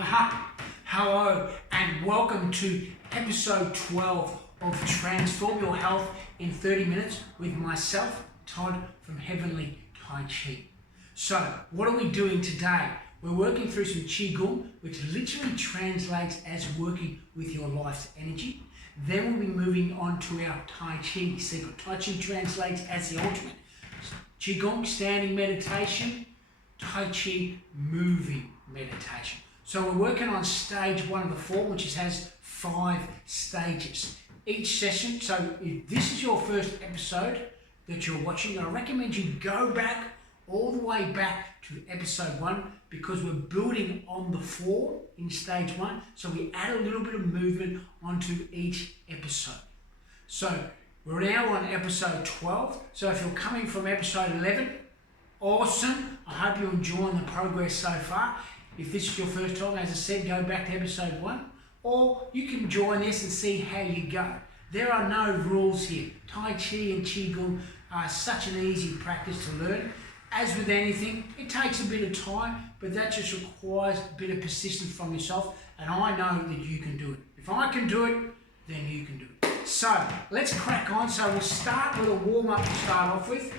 Aha! Hello and welcome to episode 12 of Transform Your Health in 30 Minutes with myself, Todd from Heevanlee Tai Chi. So, what are we doing today? We're working through some Qigong, which literally translates as working with your life's energy. Then we'll be moving on to our Tai Chi Circle. Tai Chi translates as the ultimate. Qigong, standing meditation. Tai Chi, moving meditation. So we're working on stage 1 of the 4, which has 5 stages. Each session, so if this is your first episode that you're watching, I recommend you go back all the way back to episode 1 because we're building on the 4 in stage 1. So we add a little bit of movement onto each episode. So we're now on episode 12. So if you're coming from episode 11, awesome. I hope you're enjoying the progress so far. If this is your first time, as I said, go back to episode 1. Or you can join this and see how you go. There are no rules here. Tai Chi and Qigong are such an easy practice to learn. As with anything, it takes a bit of time, but that just requires a bit of persistence from yourself. And I know that you can do it. If I can do it, then you can do it. So let's crack on. So we'll start with a warm-up to start off with.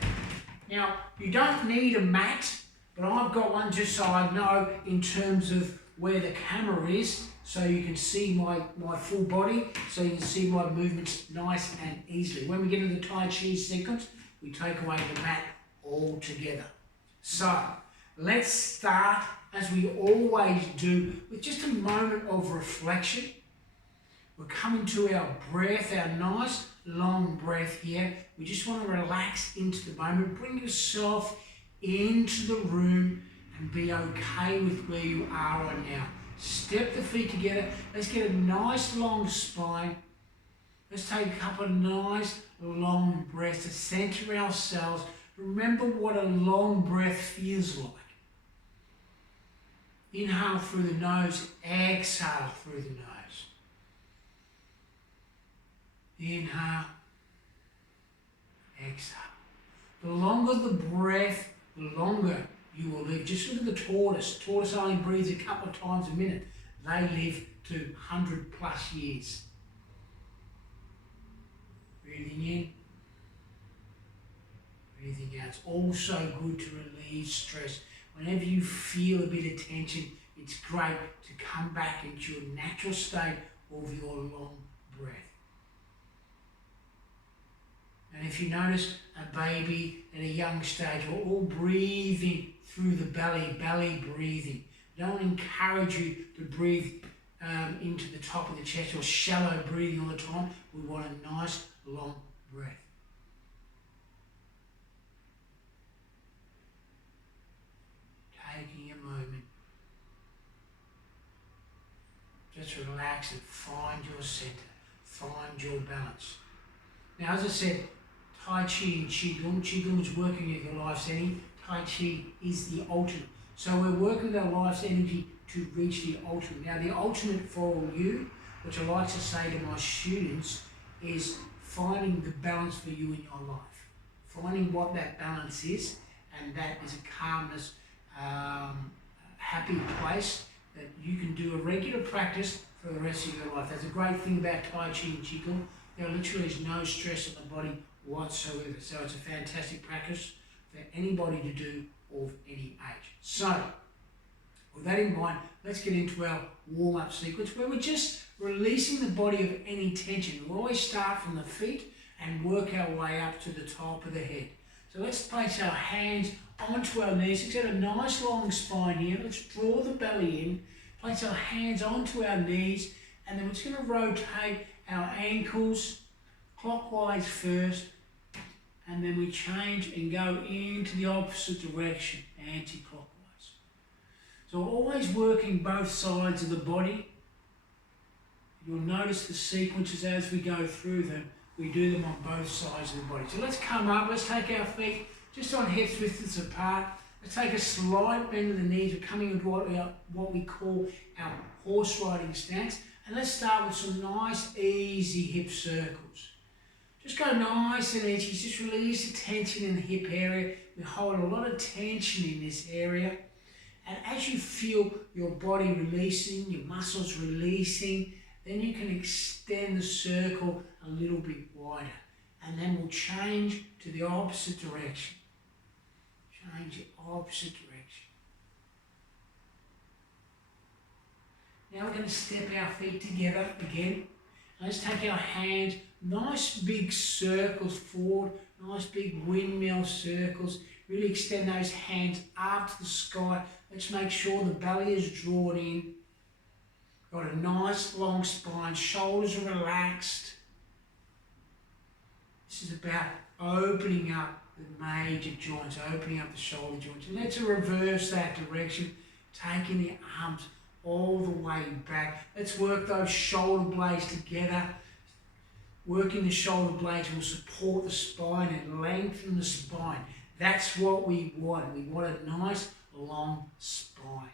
Now, you don't need a mat, but I've got one just so I know in terms of where the camera is, so you can see my full body, so you can see my movements nice and easily. When we get into the Tai Chi sequence, we take away the mat altogether. So, let's start, as we always do, with just a moment of reflection. We're coming to our breath, our nice long breath here. We just want to relax into the moment. Bring yourself into the room and be okay with where you are right now. Step the feet together. Let's get a nice long spine. Let's take a couple of nice long breaths to center ourselves. Remember what a long breath feels like. Inhale through the nose, exhale through the nose. Inhale, exhale. The longer the breath, the longer you will live. Just look at the tortoise. Tortoise only breathes a couple of times a minute. They live to 100 plus years. Breathing in, breathing out. It's also good to relieve stress. Whenever you feel a bit of tension, it's great to come back into your natural state of your long breath. And if you notice a baby at a young stage, we're all breathing through the belly breathing. We don't encourage you to breathe into the top of the chest or shallow breathing all the time. We want a nice long breath. Taking a moment. Just relax and find your center. Find your balance. Now, as I said, Tai Chi and Qigong. Qigong is working with your life's energy. Tai Chi is the ultimate. So we're working with our life's energy to reach the ultimate. Now, the ultimate for you, which I like to say to my students, is finding the balance for you in your life. Finding what that balance is, and that is a calmness, happy place that you can do a regular practice for the rest of your life. That's a great thing about Tai Chi and Qigong. There literally is no stress on the body whatsoever. So it's a fantastic practice for anybody to do of any age. So, with that in mind, let's get into our warm-up sequence where we're just releasing the body of any tension. We always start from the feet and work our way up to the top of the head. So let's place our hands onto our knees. Let's get a nice long spine here. Let's draw the belly in, place our hands onto our knees, and then we're just going to rotate our ankles clockwise first, and then we change and go into the opposite direction, anti-clockwise. So always working both sides of the body. You'll notice the sequences as we go through them. We do them on both sides of the body. So let's come up, let's take our feet just on hips widths apart. Let's take a slight bend of the knees. We're coming into what we call our horse riding stance. And let's start with some nice, easy hip circles. Just go nice and easy. Just release the tension in the hip area. We hold a lot of tension in this area. And as you feel your body releasing, your muscles releasing, then you can extend the circle a little bit wider. And then we'll change to the opposite direction. Change the opposite direction. Now we're going to step our feet together again. Let's take our hands, nice big circles forward, nice big windmill circles. Really extend those hands up to the sky. Let's make sure the belly is drawn in. Got a nice long spine, shoulders are relaxed. This is about opening up the major joints, opening up the shoulder joints. And let's reverse that direction, taking the arms all the way back. Let's work those shoulder blades together. Working the shoulder blades will support the spine and lengthen the spine. That's what we want. We want a nice long spine.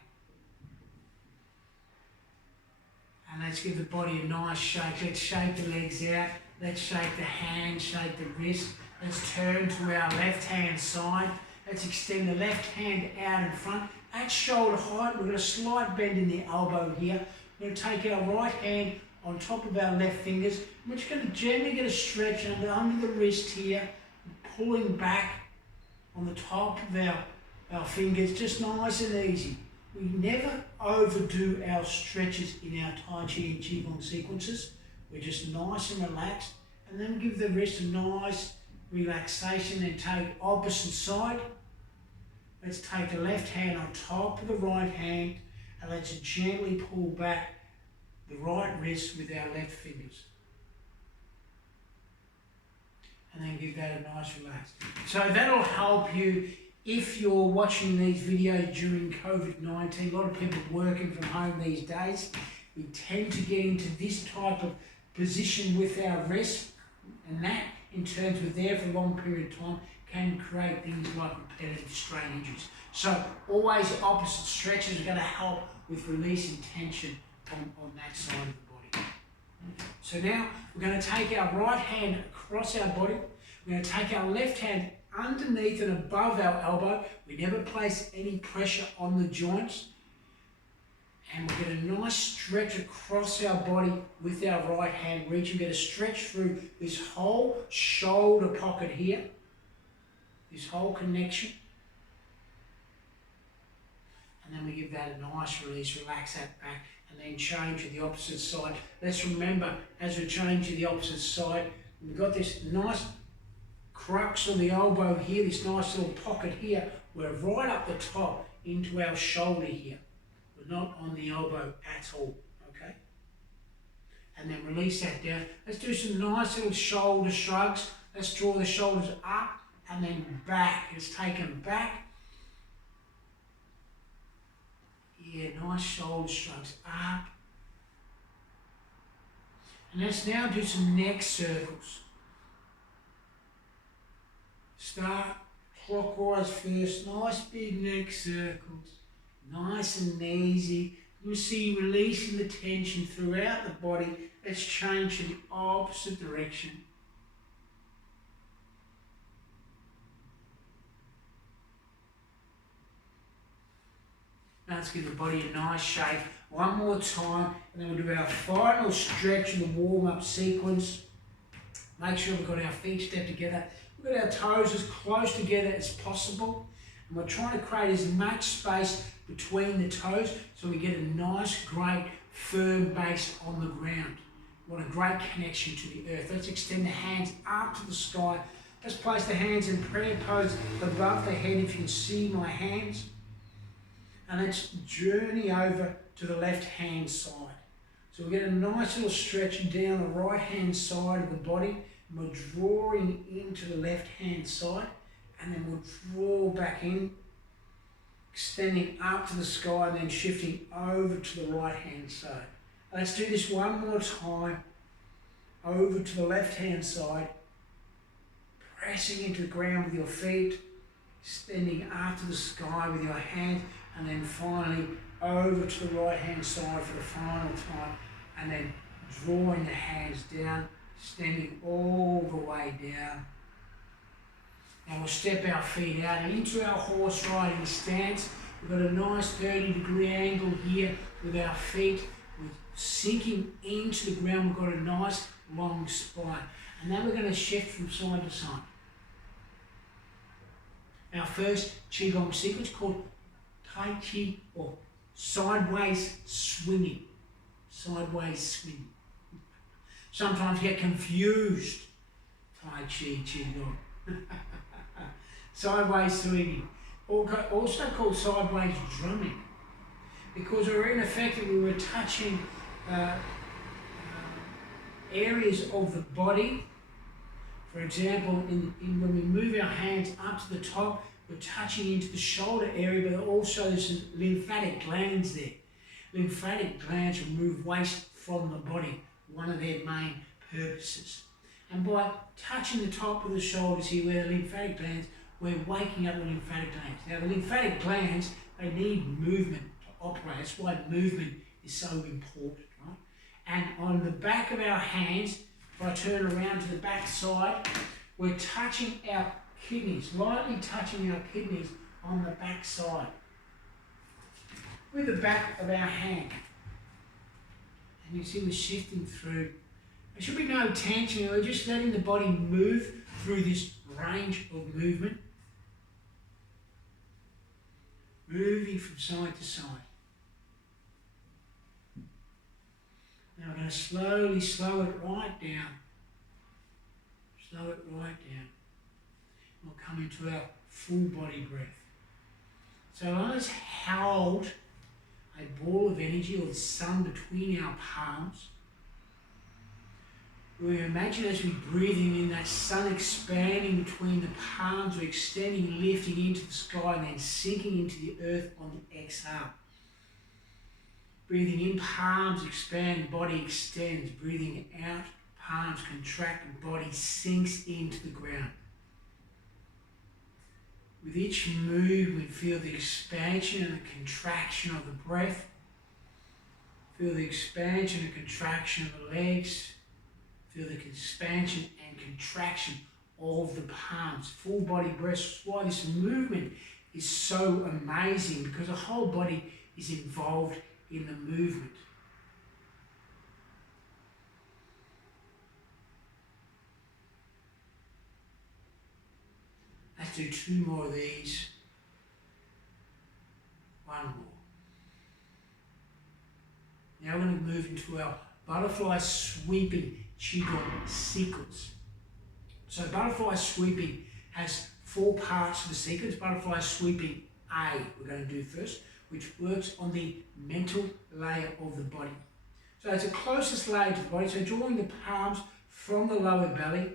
And let's give the body a nice shake. Let's shake the legs out. Let's shake the hands, shake the wrist. Let's turn to our left hand side. Let's extend the left hand out in front. At shoulder height, we've got a slight bend in the elbow here. We're going to take our right hand on top of our left fingers. We're just going to gently get a stretch under the wrist here, pulling back on the top of our fingers, just nice and easy. We never overdo our stretches in our Tai Chi and Qigong sequences. We're just nice and relaxed, and then give the wrist a nice relaxation and take opposite side. Let's take the left hand on top of the right hand, and let's gently pull back the right wrist with our left fingers. And then give that a nice relax. So that'll help you if you're watching these videos during COVID-19. A lot of people working from home these days. We tend to get into this type of position with our wrist, and that in terms of there for a long period of time can create things like repetitive strain injuries. So always opposite stretches are going to help with releasing tension on that side of the body. So now we're going to take our right hand across our body. We're going to take our left hand underneath and above our elbow. We never place any pressure on the joints. And we'll get a nice stretch across our body with our right hand reach. We're going to stretch through this whole shoulder pocket here, this whole connection. And then we give that a nice release, relax that back, and then change to the opposite side. Let's remember, as we change to the opposite side, we've got this nice crux on the elbow here, this nice little pocket here. We're right up the top into our shoulder here. Not on the elbow at all, okay? And then release that down. Let's do some nice little shoulder shrugs. Let's draw the shoulders up and then back. Let's take them back. Yeah, nice shoulder shrugs up. And let's now do some neck circles. Start clockwise first, nice big neck circles. Nice and easy. You'll see releasing the tension throughout the body. Let's change to the opposite direction. Now let's give the body a nice shake. One more time, and then we'll do our final stretch in the warm-up sequence. Make sure we've got our feet stepped together. We've got our toes as close together as possible. And we're trying to create as much space between the toes so we get a nice, great, firm base on the ground. We want a great connection to the earth. Let's extend the hands up to the sky. Let's place the hands in prayer pose above the head if you can see my hands. And let's journey over to the left hand side. So we get a nice little stretch down the right hand side of the body. And we're drawing into the left hand side. And then we'll draw back in, extending up to the sky and then shifting over to the right hand side. Let's do this one more time. Over to the left hand side, pressing into the ground with your feet, extending up to the sky with your hands, and then finally over to the right hand side for the final time, and then drawing the hands down, extending all the way down. Now we'll step our feet out into our horse riding stance. We've got a nice 30-degree angle here with our feet. We're sinking into the ground. We've got a nice long spine. And then we're going to shift from side to side. Our first Qigong sequence called Tai Chi or sideways swinging. Sideways swinging. Sometimes get confused. Tai Chi, Qigong. Sideways swinging. Also called sideways drumming. Because we're in effect, we were touching areas of the body. For example, when we move our hands up to the top, we're touching into the shoulder area, but also there's some lymphatic glands there. Lymphatic glands remove waste from the body, one of their main purposes. And by touching the top of the shoulders here, where the lymphatic glands, we're waking up the lymphatic glands. Now the lymphatic glands, they need movement to operate. That's why movement is so important, right? And on the back of our hands, if I turn around to the back side, we're touching our kidneys, lightly touching our kidneys on the back side with the back of our hand. And you see we're shifting through. There should be no tension. We're just letting the body move through this range of movement. Moving from side to side. Now we're going to slowly slow it right down. Slow it right down. We'll come into our full body breath. So let's hold a ball of energy or the sun between our palms. We imagine as we're breathing in that sun expanding between the palms, we're extending, lifting into the sky and then sinking into the earth on the exhale. Breathing in, palms expand, body extends. Breathing out, palms contract and body sinks into the ground. With each movement, feel the expansion and the contraction of the breath. Feel the expansion and contraction of the legs. Feel the expansion and contraction of the palms. Full body breath. That's why this movement is so amazing, because the whole body is involved in the movement. Let's do 2 more of these. 1 more. Now we're going to move into our butterfly sweeping Qigong sequence. So butterfly sweeping has 4 parts to the sequence. Butterfly sweeping A we're going to do first, which works on the mental layer of the body. So it's the closest layer to the body. So drawing the palms from the lower belly,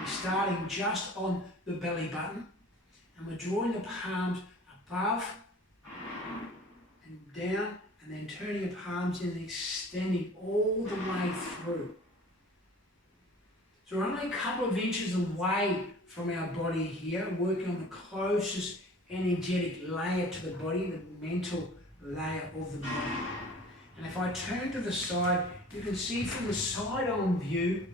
we're starting just on the belly button, and we're drawing the palms above and down, and then turning the palms in and extending all the way through. So we're only a couple of inches away from our body here, working on the closest energetic layer to the body, the mental layer of the body. And if I turn to the side, you can see from the side-on view,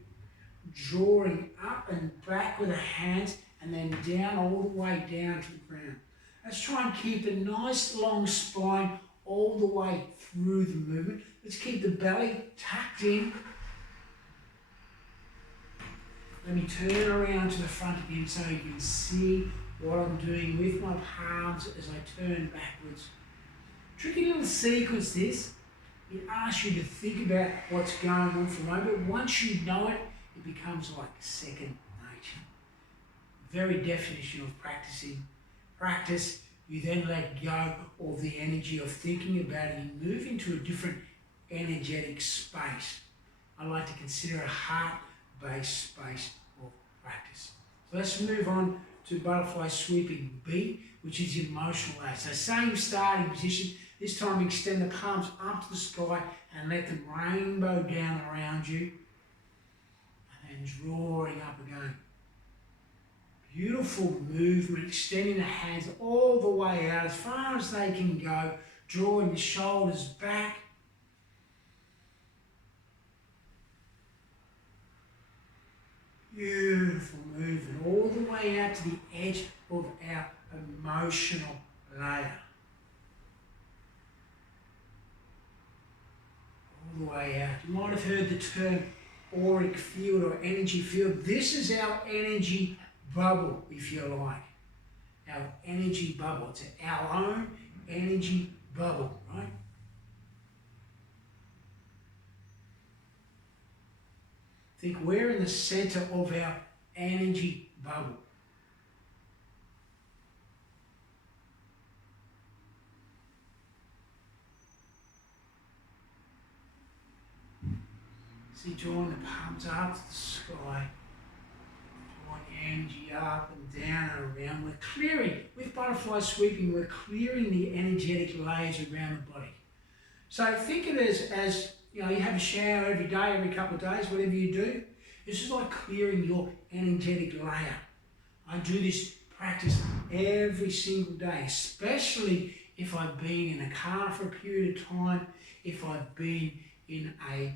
drawing up and back with the hands and then down all the way down to the ground. Let's try and keep a nice long spine all the way through the movement. Let's keep the belly tucked in. Let me turn around to the front again so you can see what I'm doing with my palms as I turn backwards. Tricky little sequence this. It asks you to think about what's going on for a moment. But once you know it, it becomes like second nature. Very definition of practicing. Practice, you then let go of the energy of thinking about it and move into a different energetic space. I like to consider a heart-based space of practice. So let's move on to butterfly sweeping B, which is the emotional layer. So same starting position. This time extend the palms up to the sky and let them rainbow down around you. And drawing up again. Beautiful movement, extending the hands all the way out as far as they can go, drawing the shoulders back. Beautiful movement all the way out to the edge of our emotional layer. have heard the term auric field or energy field. This is our energy bubble, if you like. Our energy bubble. It's our own energy bubble, right? Think we're in the center of our energy bubble. See, drawing the palms up to the sky, drawing the energy up and down and around. We're clearing, with butterfly sweeping, we're clearing the energetic layers around the body. So think of it as you know, you have a shower every day, every couple of days, whatever you do. This is like clearing your energetic layer. I do this practice every single day, especially if I've been in a car for a period of time, if I've been in a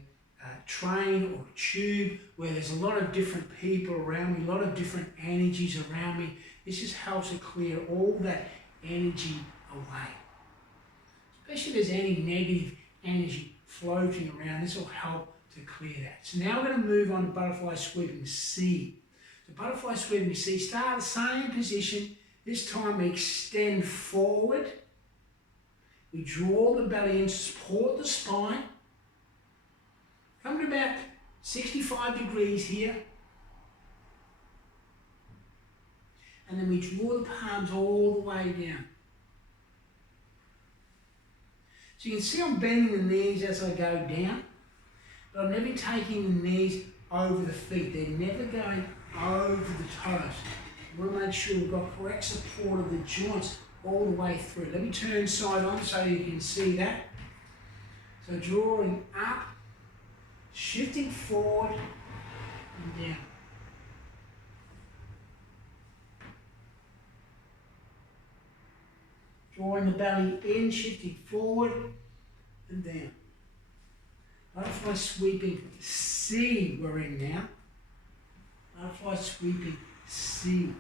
train or a tube where there's a lot of different people around me, a lot of different energies around me. This just helps to clear all that energy away. Especially if there's any negative energy floating around, this will help to clear that. So now we're going to move on to butterfly sweeping C. So butterfly sweeping C, start the same position. This time we extend forward. We draw the belly in, support the spine. Come to about 65 degrees here. And then we draw the palms all the way down. So you can see I'm bending the knees as I go down, but I'm never taking the knees over the feet. They're never going over the toes. We want to make sure we've got correct support of the joints all the way through. Let me turn side on so you can see that. So drawing up, shifting forward and down. Drawing the belly in, shifting forward and down. Butterfly sweeping C we're in now. Butterfly sweeping C.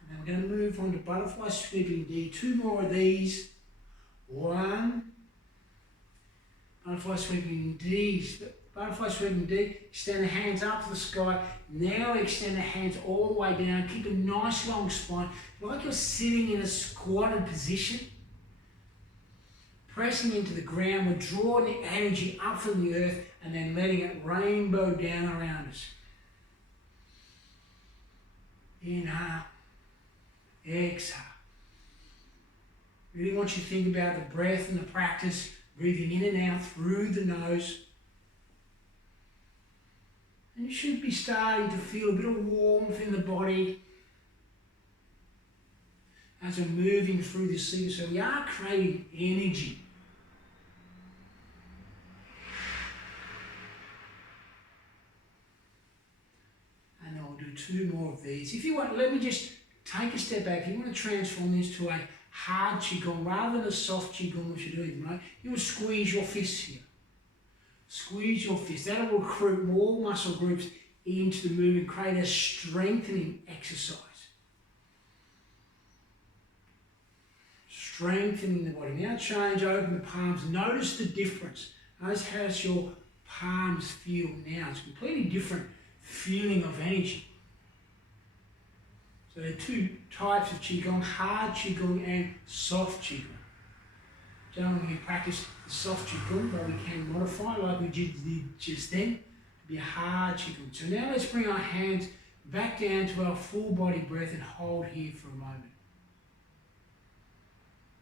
And then we're going to move on to butterfly sweeping D. 2 more of these. 1. Butterfly sweeping D. Butterfly sweeping D. Extend the hands up to the sky. Now extend the hands all the way down. Keep a nice long spine. Like you're sitting in a squatted position. Pressing into the ground. We're drawing the energy up from the earth and then letting it rainbow down around us. Inhale. Exhale. Really want you to think about the breath and the practice. Breathing in and out through the nose. And you should be starting to feel a bit of warmth in the body as we're moving through this sequence. So we are creating energy. And then we'll do 2 more of these. If you want, let me just take a step back. If you want to transform this to a hard Qigong rather than a soft Qigong, which you're doing, right? You would squeeze your fists here. Squeeze your fist. That'll recruit more muscle groups into the movement, create a strengthening exercise. Strengthening the body. Now change, open the palms. Notice the difference. Notice how your palms feel now. It's a completely different feeling of energy. So there are 2 types of Qigong, hard Qigong and soft Qigong. Generally we practice the soft Qigong, but we can modify like we did just then to be a hard Qigong. So now let's bring our hands back down to our full body breath and hold here for a moment.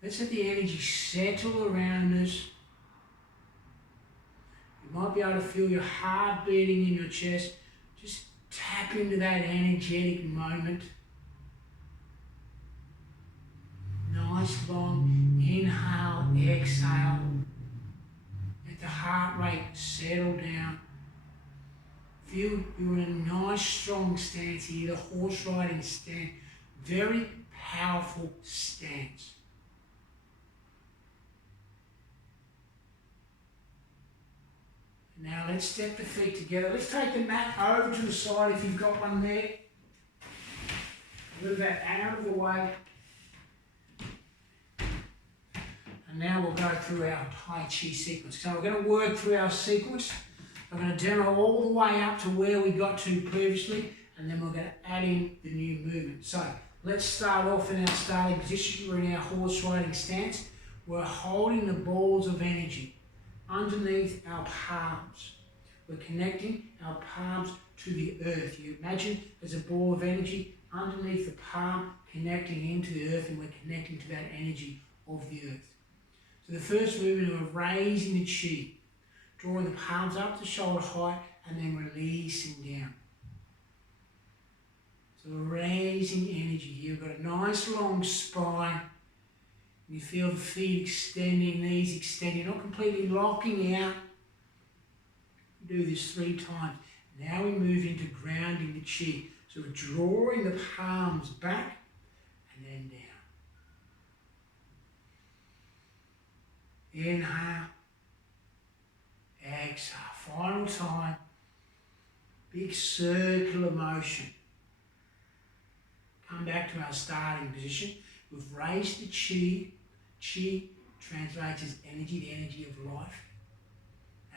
Let's let the energy settle around us. You might be able to feel your heart beating in your chest. Just tap into that energetic moment. Nice long inhale, exhale. Let the heart rate settle down. Feel you're in a nice strong stance here, the horse riding stance. Very powerful stance. Now let's step the feet together. Let's take the mat over to the side if you've got one there. Move that out of the way. And And now we'll go through our Tai Chi sequence. So we're going to work through our sequence. We're going to demo all the way up to where we got to previously, and then we're going to add in the new movement. So let's start off in our starting position. We're in our horse riding stance. We're holding the balls of energy underneath our palms. We're connecting our palms to the earth. You imagine there's a ball of energy underneath the palm connecting into the earth, and we're connecting to that energy of the earth. So the first movement, we're raising the chi, drawing the palms up to shoulder height and then releasing down. So we're raising energy here. We've got a nice long spine. You feel the feet extending, knees extending, not completely locking out. Do this 3 times. Now we move into grounding the chi. So we're drawing the palms back and then down. Inhale, exhale, final time, big circular motion. Come back to our starting position. We've raised the chi. Chi translates as energy, the energy of life,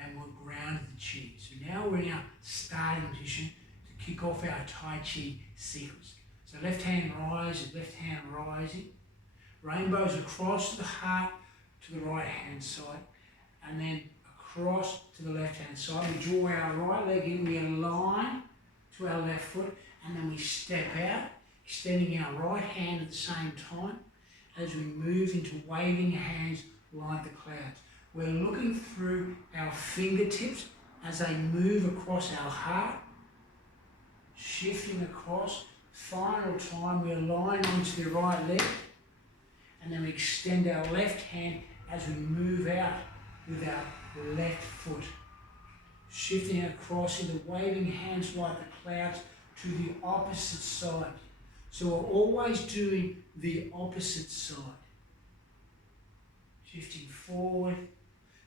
and we've grounded the chi. So now we're in our starting position to kick off our Tai Chi sequence. So left hand rises, left hand rising, rainbows across the heart, to the right hand side, and then across to the left hand side. We draw our right leg in, we align to our left foot, and then we step out, extending our right hand at the same time as we move into waving hands like the clouds. We're looking through our fingertips as they move across our heart, shifting across. Final time, we align onto the right leg, and then we extend our left hand as we move out with our left foot. Shifting across into waving hands like the clouds to the opposite side. So we're always doing the opposite side. Shifting forward.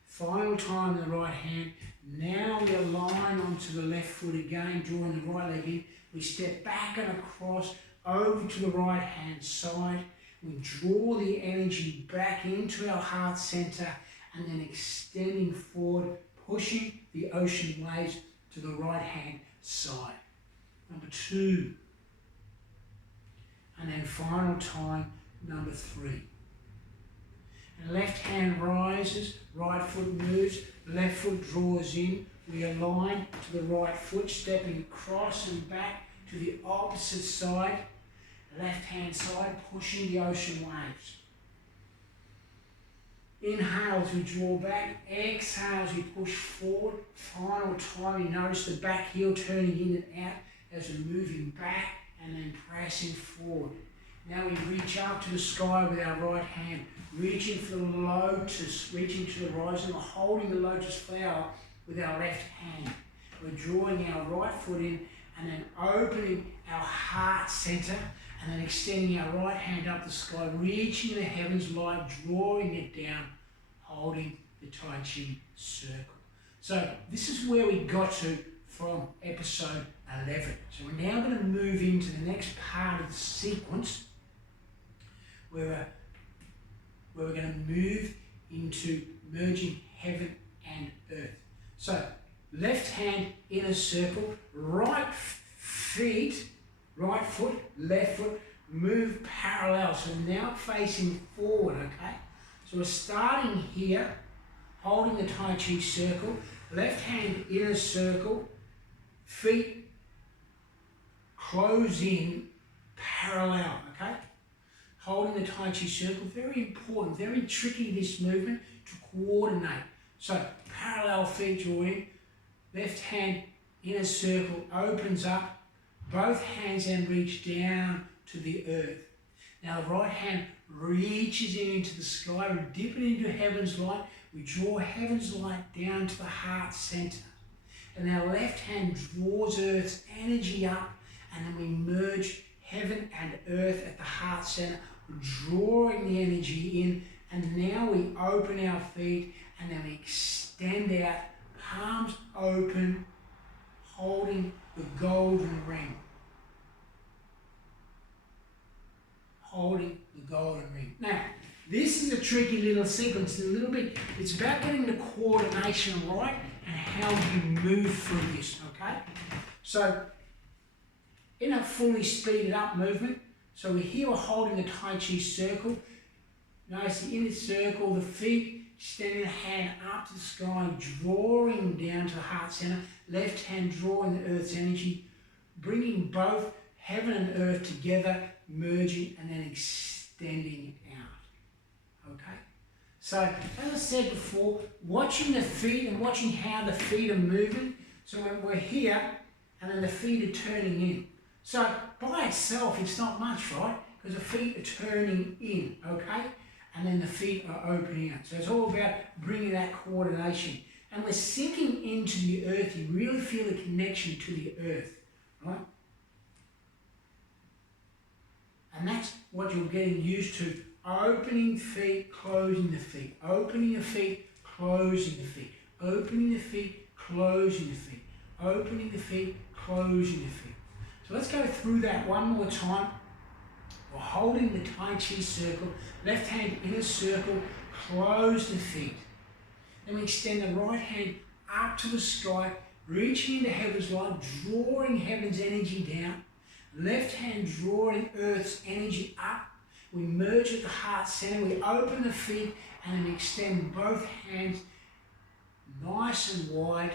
Final time the right hand. Now we align onto the left foot again, drawing the right leg in. We step back and across over to the right hand side. We draw the energy back into our heart center and then extending forward, pushing the ocean waves to the right hand side. Number 2. And then final time, number 3. And left hand rises, right foot moves, left foot draws in. We align to the right foot, stepping across and back to the opposite side. Left hand side, pushing the ocean waves. Inhale as we draw back, exhale as we push forward. Final time, you notice the back heel turning in and out as we're moving back and then pressing forward. Now we reach up to the sky with our right hand, reaching for the lotus, reaching to the horizon, holding the lotus flower with our left hand. We're drawing our right foot in and then opening our heart center, and then extending our right hand up the sky, reaching the heavens light, drawing it down, holding the Tai Chi circle. So this is where we got to from episode 11. So we're now going to move into the next part of the sequence where we're going to move into merging heaven and earth. So left hand in a circle, right foot, left foot, move parallel. So now facing forward, okay? So we're starting here, holding the Tai Chi circle, left hand in a circle, feet close in parallel, okay? Holding the Tai Chi circle, very important, very tricky this movement to coordinate. So parallel feet draw in, left hand in a circle opens up, both hands then reach down to the earth. Now the right hand reaches into the sky, we dip it into heaven's light, we draw heaven's light down to the heart center. And our left hand draws earth's energy up, and then we merge heaven and earth at the heart center, drawing the energy in, and now we open our feet and then we extend out, palms open, holding the golden ring. Holding the golden ring. Now, This is a tricky little sequence. It's about getting the coordination right and how you move through this, okay? So, in a fully speeded up movement, so here we're holding the Tai Chi Circle. Notice in the circle, the feet extending the hand up to the sky, drawing down to the heart center, left hand drawing the earth's energy, bringing both heaven and earth together, merging and then extending it out. Okay? So, as I said before, watching the feet and watching how the feet are moving. So when we're here, and then the feet are turning in. So by itself, it's not much, right? Because the feet are turning in, okay? And then the feet are opening up. So it's all about bringing that coordination. And we're sinking into the earth. You really feel the connection to the earth, right? And that's what you're getting used to. Opening feet, closing the feet. Opening the feet, closing the feet. Opening the feet, closing the feet. Opening the feet, closing the feet. So let's go through that one more time. We're holding the Tai Chi Circle, left hand in a circle, close the feet. Then we extend the right hand up to the sky, reaching into heaven's light, drawing heaven's energy down. Left hand drawing earth's energy up. We merge at the heart center, we open the feet and then extend both hands nice and wide,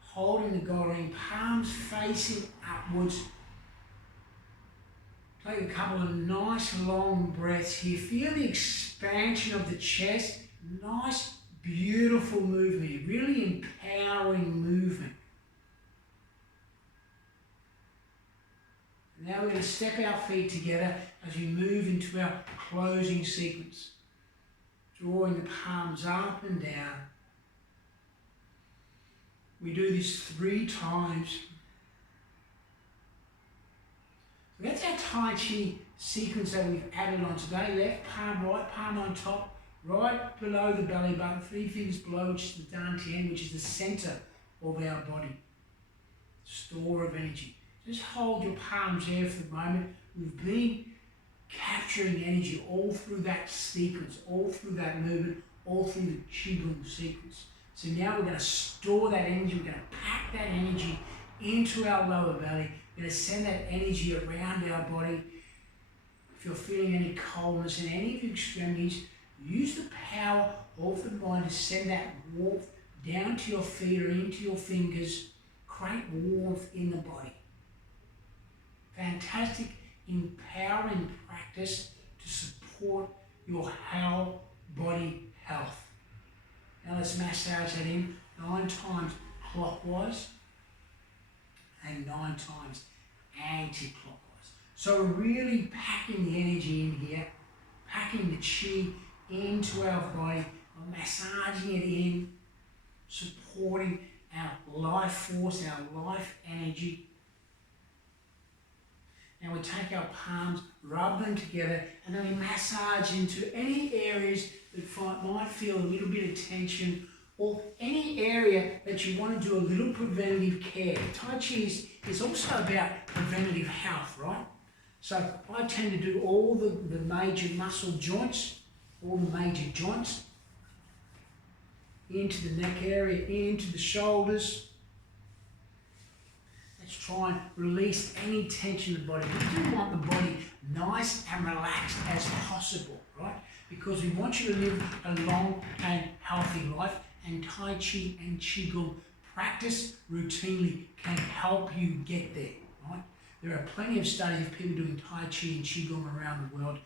holding the God ring, palms facing upwards. Take a couple of nice long breaths here. Feel the expansion of the chest. Nice, beautiful movement. Really empowering movement. Now we're going to step our feet together as we move into our closing sequence. Drawing the palms up and down. We do this 3 times. That's our Tai Chi sequence that we've added on today. Left palm, right palm on top, right below the belly button, 3 fingers below, which is the dantian, which is the center of our body. Store of energy. Just hold your palms there for the moment. We've been capturing energy all through that sequence, all through that movement, all through the Qigong sequence. So now we're going to store that energy, we're going to pack that energy into our lower belly. We're going to send that energy around our body. If you're feeling any coldness in any of your extremities, use the power of the mind to send that warmth down to your feet or into your fingers. Create warmth in the body. Fantastic, empowering practice to support your whole body health. Now let's massage that in 9 times clockwise and 9 times anti-clockwise. So we're really packing the energy in here, packing the chi into our body, massaging it in, supporting our life force, our life energy. Now we take our palms, rub them together, and then we massage into any areas that might feel a little bit of tension, or any area that you want to do a little preventative care. Tai Chi is also about preventative health, right? So I tend to do all the major muscle joints, all the major joints, into the neck area, into the shoulders. Let's try and release any tension in the body. We do want the body nice and relaxed as possible, right? Because we want you to live a long and healthy life, and Tai Chi and Qigong practice routinely can help you get there, right? There are plenty of studies of people doing Tai Chi and Qigong around the world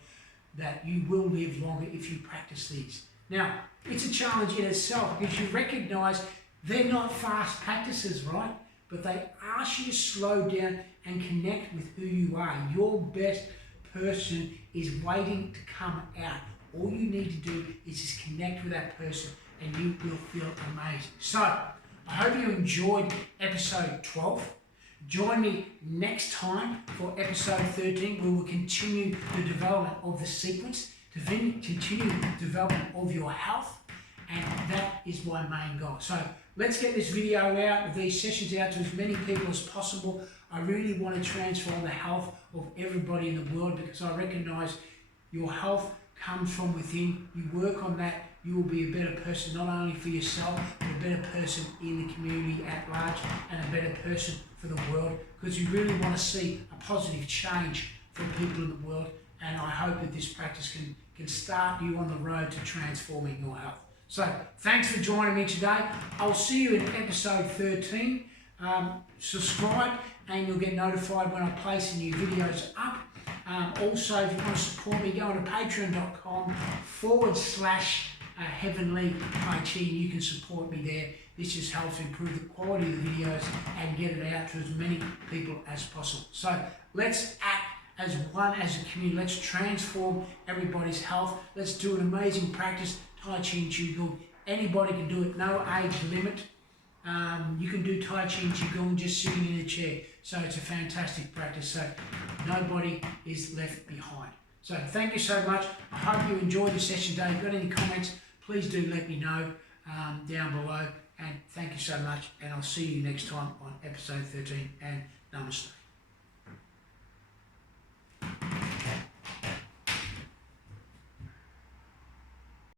that you will live longer if you practice these. Now, it's a challenge in itself because you recognize they're not fast practices, right? But they ask you to slow down and connect with who you are. Your best person is waiting to come out. All you need to do is just connect with that person and you will feel amazing. So, I hope you enjoyed episode 12. Join me next time for episode 13. We will continue the development of the sequence, to continue the development of your health, and that is my main goal. So let's get this video out, these sessions out to as many people as possible. I really want to transform the health of everybody in the world because I recognize your health comes from within. You work on that, you will be a better person, not only for yourself, but a better person in the community at large, and a better person for the world, because you really want to see a positive change for people in the world. And I hope that this practice can start you on the road to transforming your health. So thanks for joining me today. I'll see you in episode 13. Subscribe and you'll get notified when I place new videos up. Also, if you want to support me, go on to patreon.com/Heevanlee Tai Chi, and you can support me there. This just helps improve the quality of the videos and get it out to as many people as possible. So let's act as one, as a community. Let's transform everybody's health. Let's do an amazing practice, Tai Chi and Qigong. Anybody can do it, no age limit. You can do Tai Chi and Qigong just sitting in a chair. So it's a fantastic practice. So nobody is left behind. So thank you so much. I hope you enjoyed the session today. If you've got any comments, please do let me know down below. And thank you so much. And I'll see you next time on episode 13. And namaste.